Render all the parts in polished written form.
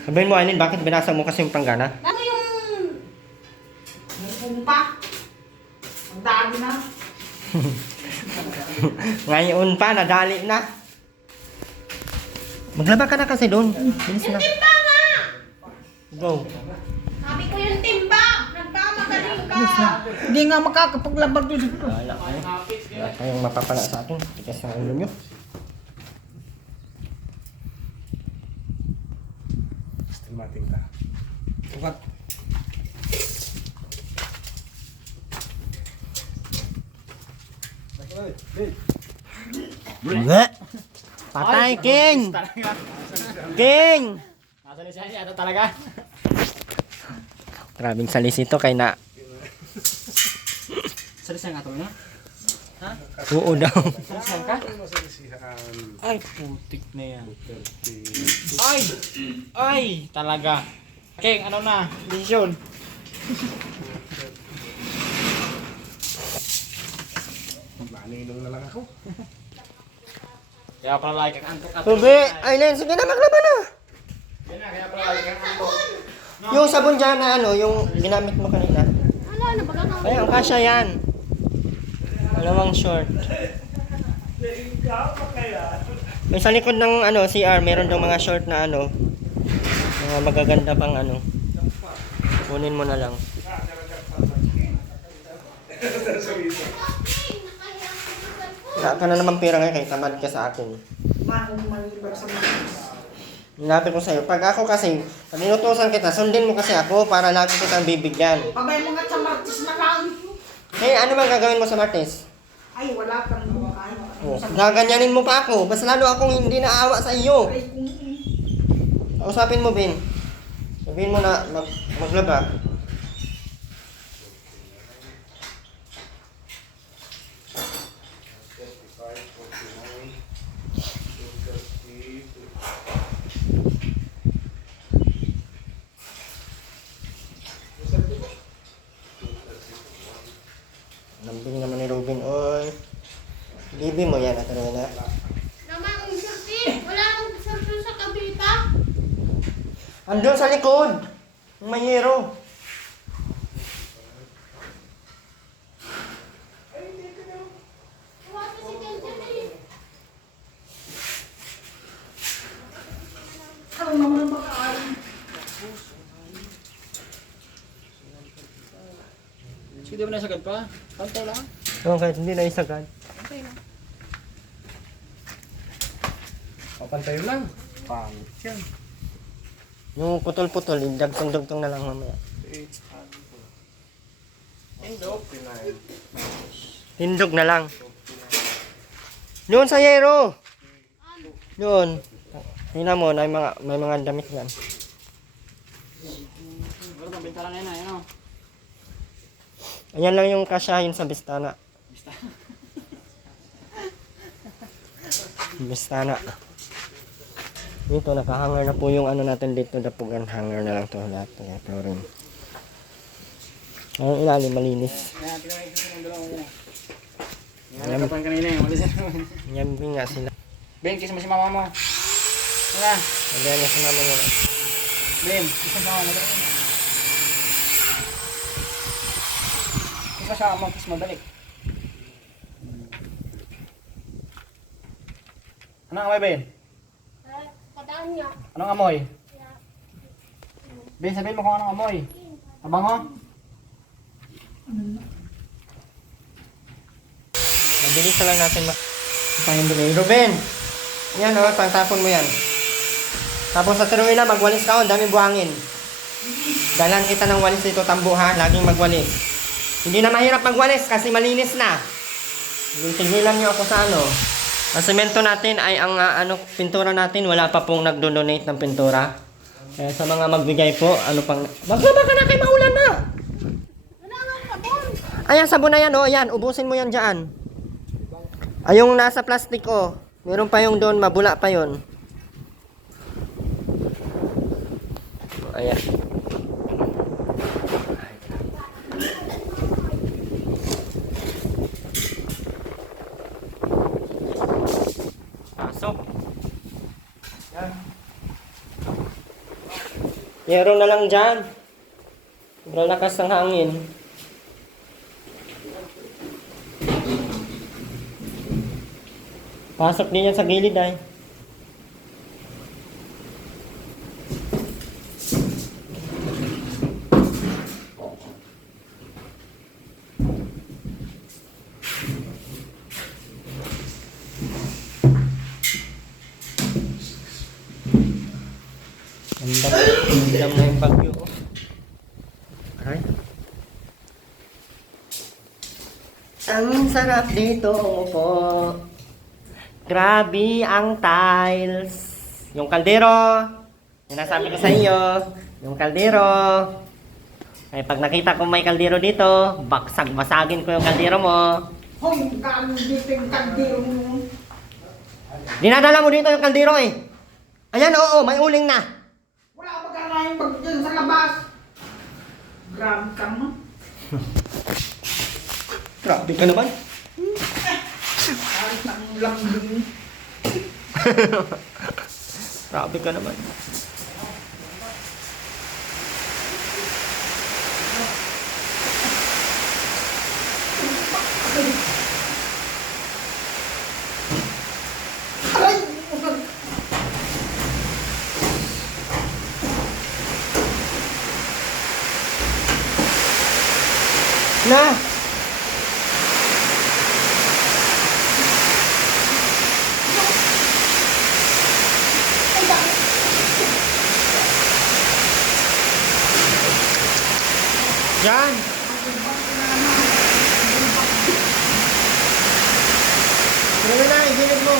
Sabihin mo, Aileen, bakit binasag mo kasi yung planggana? Ano yung pumpa? Ang dami na. Ngayon pa, nadali na. Maglaba ka na kasi doon. Bilis Yung na. timba nga! Go. Sabi ko yung timba! Nagpamagaling ka! Hindi nga makakapaglabag dito. Wala kayo. Wala kayong mapapala sa akin. Tigas ang ulo nyo. Estimating ka. Ugat. Patay, King! King! Nasa lisensya ito talaga. Grabing salis ito kay na. Sa lisensya nga ito niya? Oo daw. Sa lisensya ka? Ay, putik na yan. Ay! Ay! Talaga. King, ano na? Desisyon. Maninong na lang ako. Kaya pala lagi kang antok at Tubi! Aileen, sige na, maglaba na. Kaya pala lagi kang antok. Yung sabon dyan na ano, yung ginamit mo kanina. Ano ba ka? Ay, ang kasya yan. Dalawang short. May sa likod ng ano, CR, meron daw mga short na ano. Mga magaganda pang ano. Kunin mo na lang. Wala ka na naman pera ngayon, kay tamad ka sa akin. Manong malibag sa mga. Sinabi ko sa'yo, pag ako kasi, pag inutusan kita, sundin mo kasi ako para lagi kitang bibigyan. Pabay mo nga sa Martis na lang. Hey, ano bang gagawin mo sa Martes? Ay, wala kang mukha. Oh, gaganyanin mo pa ako. Mas lalo akong hindi naawa sa iyo. Ay, kung Kausapin mo, Ben. Sabihin mo na maglaba. Lambing naman ni Ruben. Oy. Bibi mo yan, at na. Namang surti! Wala akong surti sa kabita! Andun sa likod. Yung mayero. Wala si Kenjan eh! ano naman ang makain. Sige, di ba nasagad pa? Pantay lang. Oo, kahit hindi na isagad. Pantay lang. Papantayo lang. Pangit yan. Yung putol-putol, dagtong-dagtong na lang mamaya. Tindog na lang. Doon sa yero. Doon. Tingnan mo, may mga damit yan. Pero pang bintala na yun, ayun o. Ayan lang yung kasyahin sa Bistana. Bistana. Dito, nakahanger na po yung ano natin dito. Dapugan hanger na lang to lahat. Kaya flooring. Ang ilalim, malinis. Ayan, tingnan ko yung dalawang yun. Ayan. Ayan, kapan kanina yung walis. Yamping nga sila. Ben, kiss mo si mama mo. Tara, Ayan nga si mama mo. Ben, kiss mo si mama mo. Kiss mo siya mo, kiss mo, balik. Anong amoy, Ben? Kataan niya. Anong amoy? Ben, sabihin mo kung anong amoy. Mabango? Mabilis na lang natin pahindulin. Ruben! Yan o, pangtapon mo yan. Tapos sa Teruila, magwalis ka o, daming buhangin. Dalan kita ng walis dito, tambo ha, laging magwalis. Hindi na mahirap magwalis kasi malinis na. Tigilan niyo ako sa ano. Ang semento natin ay ang pintura natin, wala pa pong nagdo-donate ng pintura. Kaya sa mga magbigay po, ano pang... Maglaba ka na kay maulan na! Wala nang sabon! Ayan, sabon na yan, oh. Ayan, ubusin mo yan dyan. Ay, yung nasa plastic, oh. Meron pa yung doon, mabula pa yon. Ayan. Pasok. Yan. Yero na lang dyan. Sobrang lakas ng hangin. Pasok din yan sa gilid ay. Andam na yung bagyo. Aray. Ang sarap dito umupo. Grabe ang tiles. Yung kaldero. Yung nasabi ko sa inyo. Yung kaldero. Ay pag nakita ko may kaldero dito, basagin ko yung kaldero mo. Hoy, gaano dito yung kaldero mo. Dinadala mo dito yung kaldero eh. Ayan, oo, may uling na. Wala ka magkakain pag dyan sa labas. Grabe ka mo. Grabe ka naman. Alis ang lambing. Grabe ka naman. Aray! Na! Yan! Ano na, igilid mo.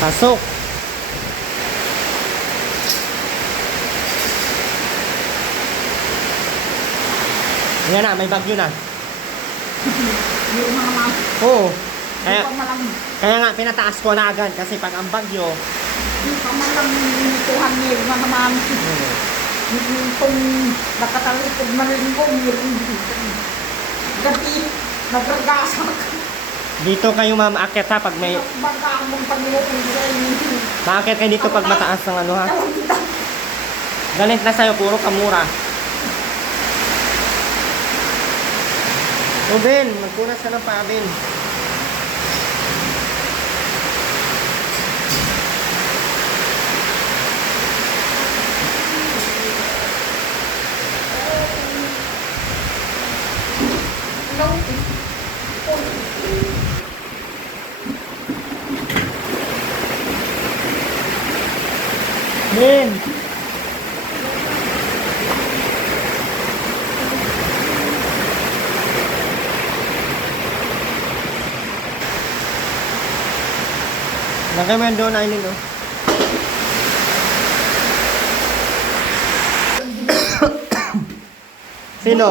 Pasok! Yan na, may bagyo na. Yung mga mga Oo. Kaya, pa malang, kaya nga, pinataas ko na agad kasi pag ang bagyo, di pa malang tuhan niya na naman. Itong nakatalikod malinggo, meron dito. Gabi, nagragasak. dito kayo maakyat ha pag may, Baka mong pag-iwapin maakyat kayo dito pag mataas ng ano ha. Galit na sa'yo, puro kamura. O Ben, magpunas ka ng pabin. Ben! Lagay mo yan doon, Aileen, oh. Sino?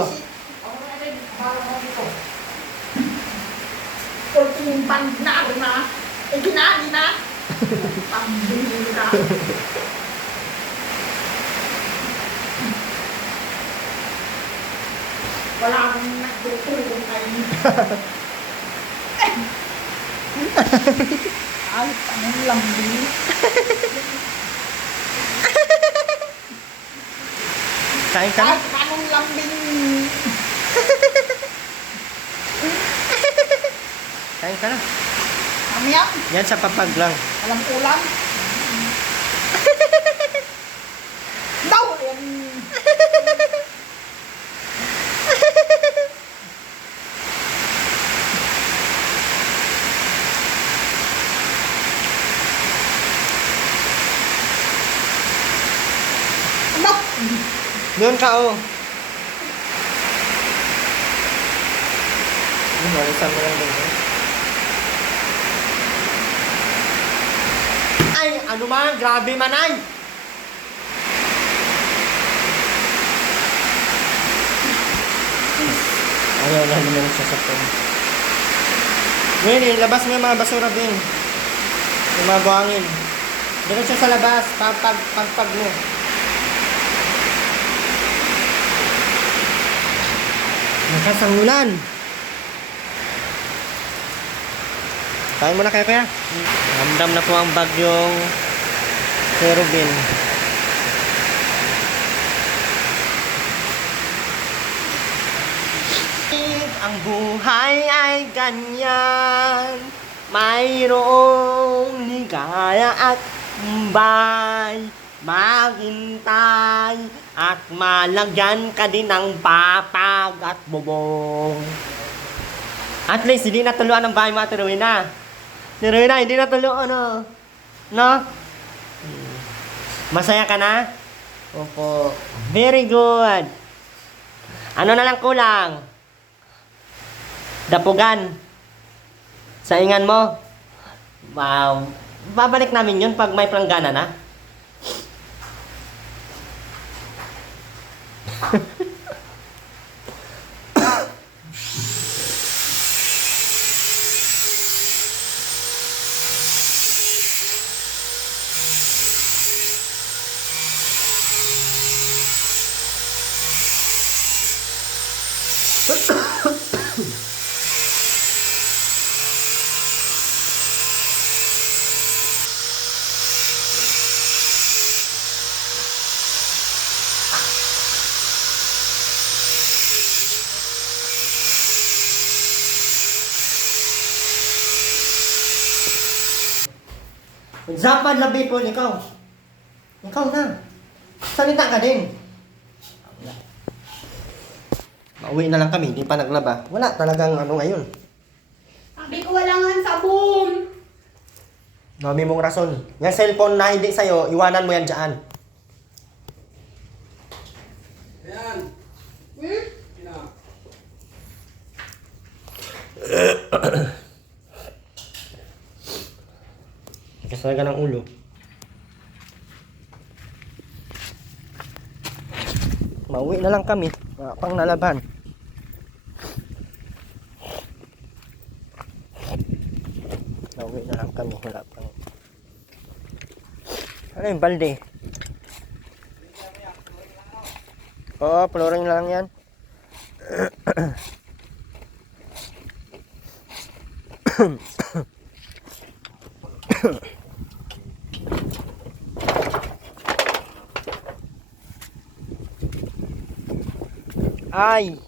Yung pangnaro na, eh ginani na. Pambili na. Wala akong nagtutulong kayo. Ay, anong lambing. Kain ka na? Ay, anong lambing. Kain ka na? Mamaya, Yan sa papag lang. walang ulam. Daw, yan. Ano? Doon ka, oh. Walisan mo lang doon, oh. Ay, ano man? Grabe man ay! Ayaw na naman sa sakon. Ben, ilabas mo yung mga basura, Ben. Yung mga buhangin. Diretso sa labas, pagpag mo. Lakas ang ulan. Kain mo na kayo kaya. Ramdam na po ang bagyong Kerubin. Ang buhay ay ganyan. Mayroong ligaya at mbay. Maghintay at malagyan ka din ng papag at bubong. At least, hindi natuluan ang bahay mo at Rowena. Ni Rowena, hindi natuluan, no? No? Masaya ka na? Opo. Very good. Ano na lang kulang? Dapugan. Saingan mo. Wow. Babalik namin yun pag may planggana na. Zapad labi po, ikaw. Ikaw na. Salita ka din. Mauwi na lang kami, hindi pa naglaba. Wala talagang ano ngayon. Sabi ko wala nga sabon. Dami mong rason. Yung cellphone na hindi sa'yo, iwanan mo yan dyan. Ayan. Hmm? Tigas talaga ng ulo. Mauwi na lang kami. Wala pang nalaban. Mauwi na lang kami. Wala pang... Ano yung balde? Oo, flooring lang yan. Ay!